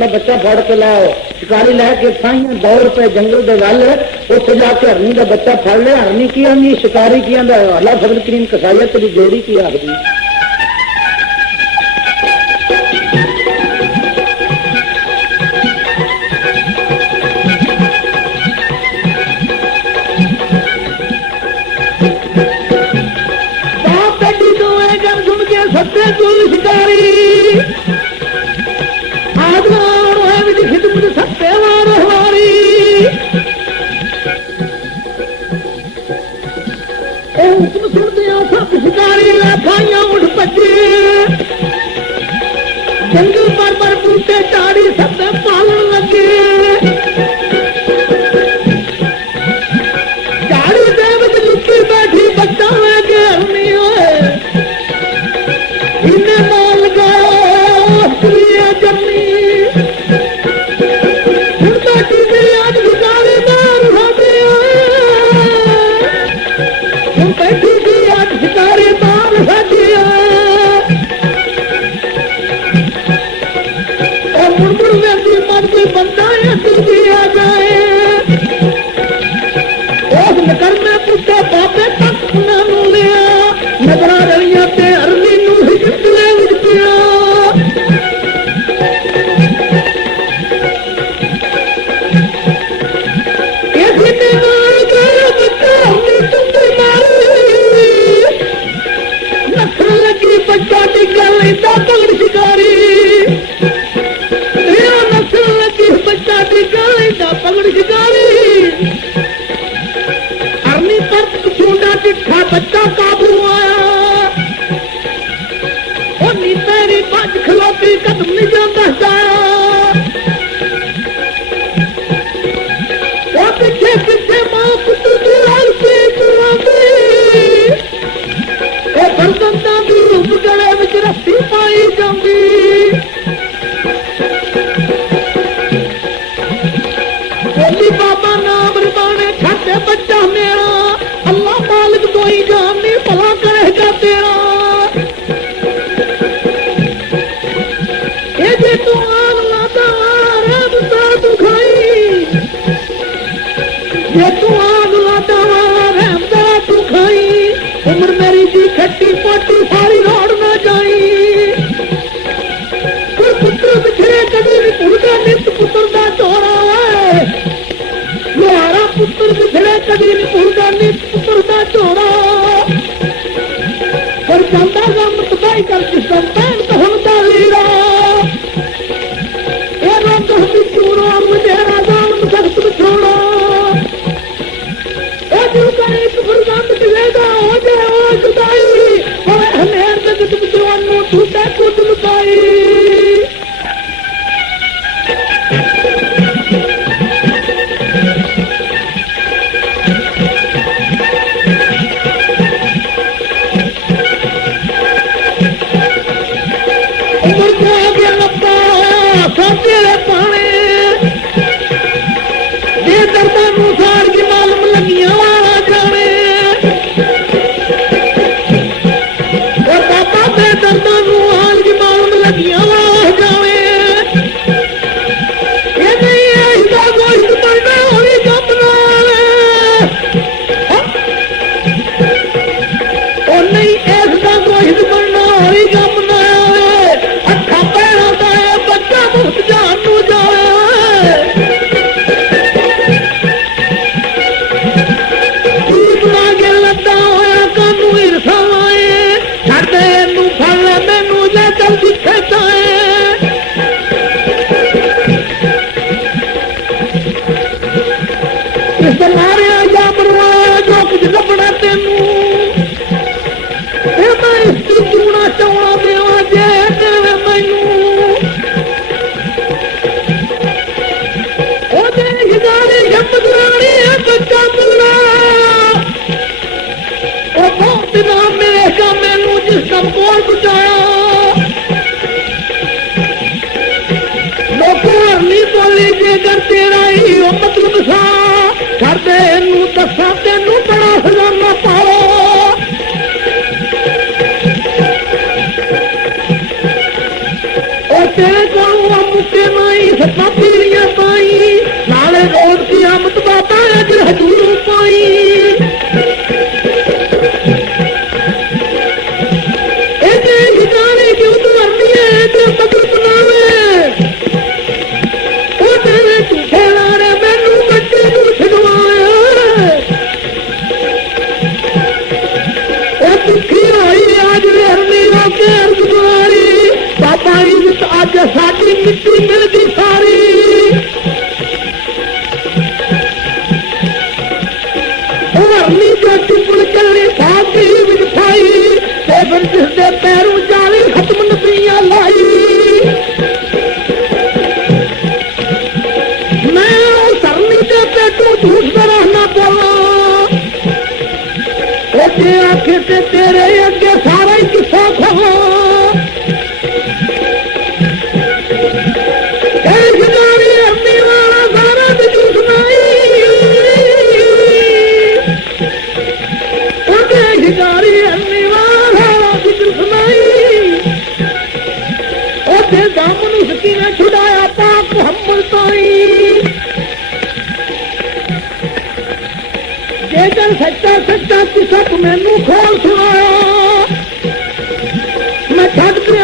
का बच्चा फड़ के लाओ। शिकारी लैके थाइया दौड़ पे जंगल के गल उत्थे जाके हरनी का बच्चा फड़ लिया। हरनी की आंदी, शिकारी की आंदा, अल्लाह फजल करीम कसायत तेरी जोड़ी की आखदी। सत्य गुल शिकारी खिदमत सत्यवान हमारी हुक्म सुनते सब शिकारी लाखाइया उठ पचे जंगल पर बूटे चाड़ी सब पालन लगे। चाड़ी देवत लुकी बैठी बच्चा लेके हरनी होए इन्हें माल गया जमी बैठी गई आज शिकारी मार बैठी गई आज शिकारी मार मुड़मुड़ वैसी मन कोई बंदा है तुझी आ जाए नगर में पुट्टे बाबे तक उन्होंने लिया नजर रहिया ते अरली नू हिजले विचपिया ऐसी ने मार गया बच्चा हमने तुमने मारी नखर लगी बच्चा टिका लेता पगड़ शिकारी नखर लगी बच्चा टिका लेता पगड़ शिकारी छूटा चिट्ठा बच्चा काबू आया और नीतेरी बच खलोती कदम नहीं जाता जाया वो पीछे पीछे मां पुत्र की लालसी चुराती वो बरदंदा की रूप गले विच रस्सी पाई जाती बोली बाबा नाम रबाने खाते बच्चा मेरा अल्लाह मालिक तो ही जाननी भला करेगा तेरा ये जे तू आग लाता रात साथ खाई ये तू आग लाता रात साथ खाई उम्र मेरी जी खट्टी पोटी सारी रोड ना जाई पुत्र बिछड़े कभी नहीं भूलता नित पुत्र का चोरा लोहारा पुत्र बिछड़े कभी नहीं भूलता नित पुत्र का चोरा पर चलता का मुतबाई कर किस्म पैन तो हमदा लीरा ये रोक हमी चूरो मुझे राजान सख्त छोड़ो ए दिल का एक फुरगान मिलेगा हो जाए वो जुदाई और हमें जगत में जवान नो टूटे कूद लुकाई तेरे पाने ये दर्दा मुसार की मालूम लगिया वाला जाने और पापा पे दर्दा मुहाल की मालूम लगिया वाला जाने ये नहीं है इसका गोश्त बनना और ये कपना और नहीं इसका गोश्त बनना और ये कपना अच्छा पैर होता है बच्चा मुफ्त जान नू जाए बना के लद्दा होया कानू हिरसा लाए छाते नू फल मैनू ले चल दिखे चाहे इस मारिया जा मरवाया जो कुछ लभना तेनू मैं इसकी चूना चौड़ा देवा जे तेरे मैनू बच्चा मिलना बहुत नाम मेरे का मैनू जिसका कौन बचाया लोगों नहीं बोली जे अगर तेरा ही मतलब सा कर दे ਹਰਨੀ ਜੋ ਟੁੱਪੜ ਚੱਲੀ ਸਾਥੀ ਵਿਖਾਈ ਤੇ ਫਿਰ ਜਿਸ ਦੇ ਪੈਰੋਂ ਜਾਲੀ ਖਤਮ ਨਬੀਆਂ ਲਾਈ ਮੈਂ ਸਰਨੀ ਦੇ ਪੇਟੋਂ ਝੂਠ ਦਾ ਰਹਿਣਾ ਪਵਾ ਉਹਦੇ ਆਖੇ ਤੇ ਤੇਰੇ ਅੱਗੇ ਸਾਰਾ ਹੀ ਕਿੱਸਾ ਖਵਾ छुड़ाया पाक मोहम्मद ताई जेकर सच्चा सच्चा किसा मैनू खोल सुनाया मैं छड़ के